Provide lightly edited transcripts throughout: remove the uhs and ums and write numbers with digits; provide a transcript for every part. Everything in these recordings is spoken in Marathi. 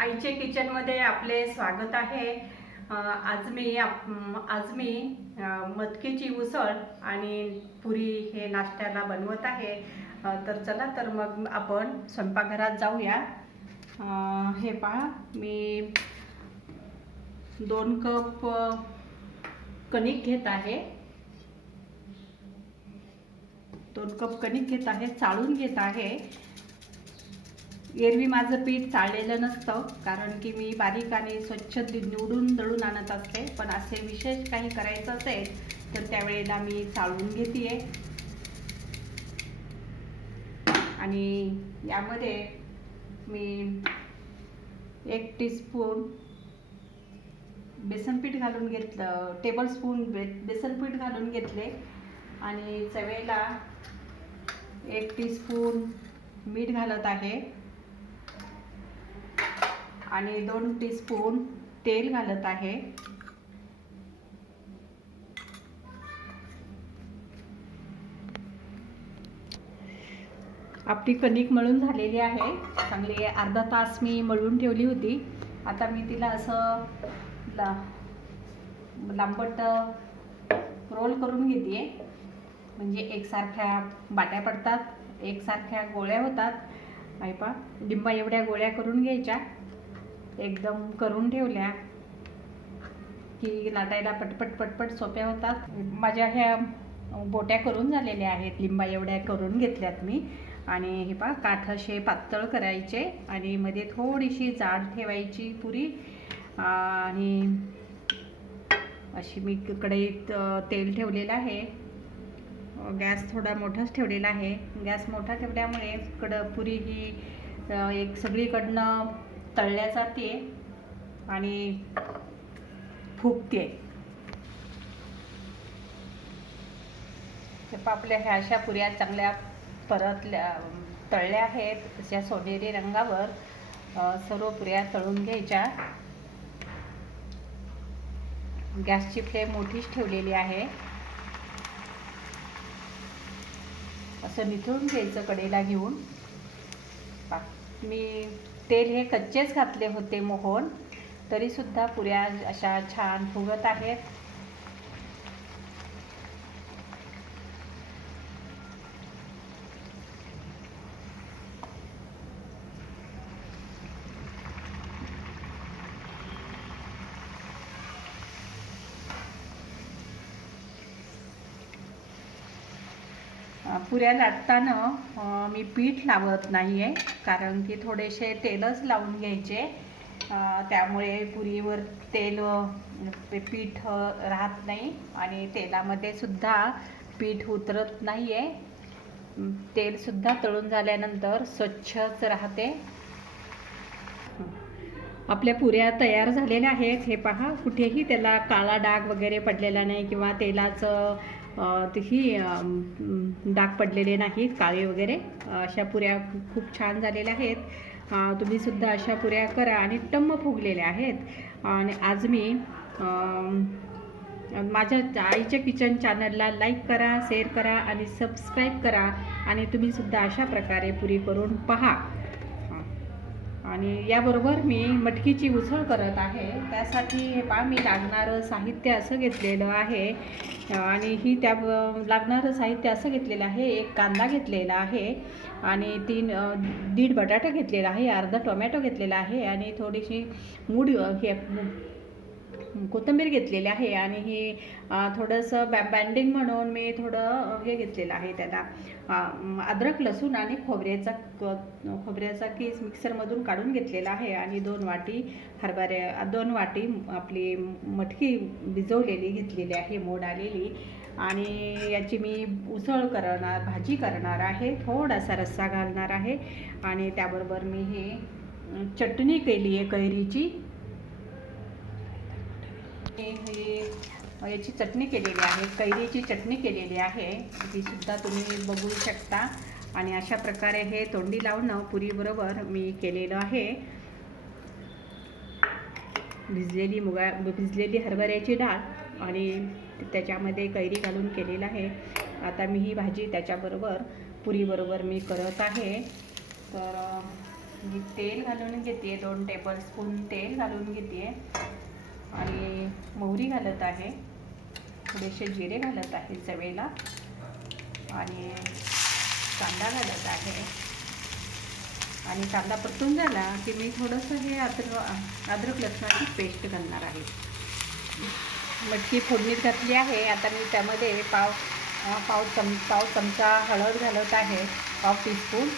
आईचे किचनमध्ये आपले स्वागत आहे। आज मी मटकीची उसळ आणि पुरी हे नाश्त्याला बनवत आहे। तर चला तर मग आपण स्वयंपाकघरात जाऊया। हे पहा, मी 2 कप कणिक घेत आहे। 2 कप कणिक घेत आहे, चाळून घेत आहे। एरवी माझं पीठ चाळलेलं नसतं, कारण की मी बारीक आणि स्वच्छ निवडून दळून आणत असते। पण असे विशेष काही करायचं असेल तर त्यावेळेला मी चाळून घेते। आणि यामध्ये मी 1 टीस्पून बेसन पीठ घालून घेतलं, टेबलस्पून बेसन पीठ घालून घेतले। आणि चवेला 1 टीस्पून मीठ घालत आहे आणि 2 टीस्पून तेल घालत आहे। आपली कणिक मळून झालेली आहे, चांगली अर्धा तास मी मळून ठेवली होती। आता मी तिला असं लांबट रोल करून घेते, म्हणजे एकसारख्या बाट्या पडतात, एकसारख्या गोळ्या होतात। आई पा, लिंबा एवढ्या गोळ्या करून घ्यायच्या, एकदम करून ठेवल्या की लाटायला पटपट पटपट सोप्या होतात। माझ्या ह्या बोट्या करून झालेल्या आहेत, लिंबा एवढ्या करून घेतल्यात मी। आणि हे पहा, काठ असे पातळ करायचे आणि मध्ये थोडीशी जाड ठेवायची पुरी। आणि अशी मी कढईत तेल ठेवलेलं आहे। गॅस थोडा मोठाच ठेवलेला आहे। गॅस मोठा ठेवल्यामुळे पुरी ही एक सगळीकडनं तळल्या जाते आणि फुगते। आपल्या ह्या अशा पुऱ्या चांगल्या तळल्या आहेत, अशा सोनेरी रंगावर सर्व पुऱ्या तळून घ्यायच्या। गॅसची फ्लेम मोठीच ठेवलेली आहे। असं निथळून घ्यायचं कढईला घेऊन। मी तेल हे कच्चेच घातले होते मोहन, तरी सुद्धा पुऱ्या अशा छान फुगत आहेत। पुऱ्या लाटताना मी पीठ लावत नाही आहे, कारण की थोडेसे तेलच लावून घ्यायचे। त्यामुळे पुरीवर पीठ राहत नाही आणि तेलामध्ये सुद्धा पीठ उतरत नाही आहे। तेल सुद्धा तळून झाल्यानंतर स्वच्छच राहते। आपल्या पुऱ्या तयार झालेल्या आहेत। हे पहा, कुठेही त्याला काळा डाग वगैरे पडलेला नाही किंवा तेलाचं ही डाग पडलेले नाहीत, काळे वगैरे। अशा पुऱ्या खूप छान झालेल्या आहेत। तुम्ही सुद्धा अशा पुऱ्या करा आणि टम्म फुगलेल्या आहेत। आणि आज मी माझ्या आईच्या किचन चॅनलला लाईक करा, शेअर करा आणि सबस्क्राईब करा। आणि तुम्ही सुद्धा अशा प्रकारे पुरी करून पहा। आणि याबरोबर मी मटकीची उसळ करत आहे। त्यासाठी हे पहा, मी लागणारं साहित्य असं घेतलेलं आहे। आणि लागणारं साहित्य असं घेतलेलं आहे। 1 कांदा घेतलेला आहे आणि 1.5 बटाटा घेतलेला आहे, अर्धा टोमॅटो घेतलेला आहे आणि थोडीशी कोथिंबीर घेतलेली आहे। आणि ही थोडंसं बँडिंग म्हणून मी थोडं हे घेतलेलं आहे, त्याला अद्रक, लसूण आणि खोबऱ्याचा कीस मिक्सरमधून काढून घेतलेला आहे। आणि 2 वाटी आपली मटकी भिजवलेली घेतलेली आहे, मोड आलेली। आणि याची मी भाजी करणार आहे, थोडासा रस्सा घालणार आहे। आणि त्याबरोबर मी ही चटणी केली आहे कैरीची, याची चटणी केलेली आहे, कैरीची चटणी केलेली आहे। ती सुद्धा तुम्ही बघू शकता। आणि अशा प्रकारे हे तोंडी लावणं पुरीबरोबर मी केलेलं आहे। भिजलेली हरभऱ्याची डाळ आणि त्याच्यामध्ये कैरी घालून केलेलं आहे। आता मी ही भाजी त्याच्याबरोबर पुरीबरोबर मी करत आहे। तर मी तेल घालून घेते, 2 टेबलस्पून तेल घालून घेते आणि मोहरी घालत आहे, थोडेसे जिरे घालत आहे चवेला आणि कांदा घालत आहे. आणि कांदा परतून झाला की मी थोडंसं हे अद्रक लसणाची पेस्ट घालणार आहे. मटकी फोडणीत घातली आहे. आता मी त्यामध्ये पाव चमचा हळद घालत आहे, पाव टीस्पून,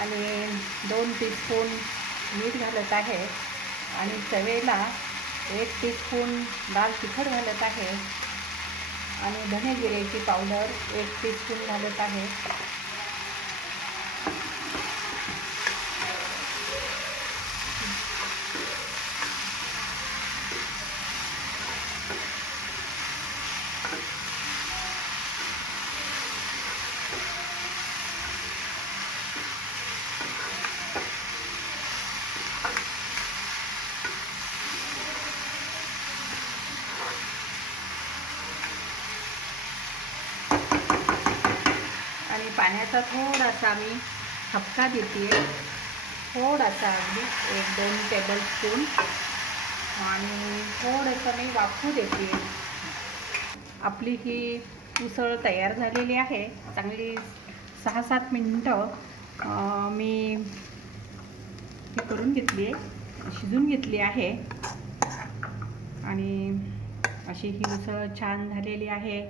आणि 2 टीस्पून मीठ घालत आहे आणि चवेला 1 टीस्पून लाल तिखट घालत आहे आणि धने जिऱ्याची पावडर 1 टीस्पून घालत आहे. आणि पाण्याचा थोडासा मी हपका देते, थोडासा अगदी 1-2 टेबलस्पून, आणि थोडंसं मी वाफू देते. आपली ही उसळ तयार झालेली आहे. चांगली 6-7 मिनटं मी हे करून घेतली आहे, शिजून घेतली आहे आणि अशी ही उसळ छान झालेली आहे.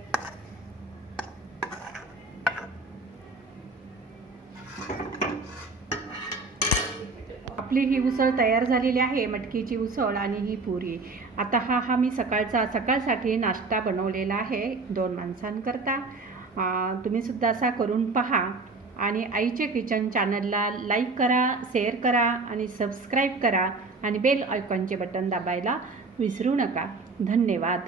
आपली ही उसळ तयार झालेली आहे, मटकीची उसळ आणि ही पुरी. आता हा मी सकाळसाठी नाश्ता बनवलेला आहे 2 माणसांकरता. तुम्ही सुद्धा असा करून पहा आणि आईचे किचन चॅनलला लाईक करा, शेअर करा आणि सबस्क्राईब करा आणि बेल आयकॉनचे बटन दाबायला विसरू नका. धन्यवाद.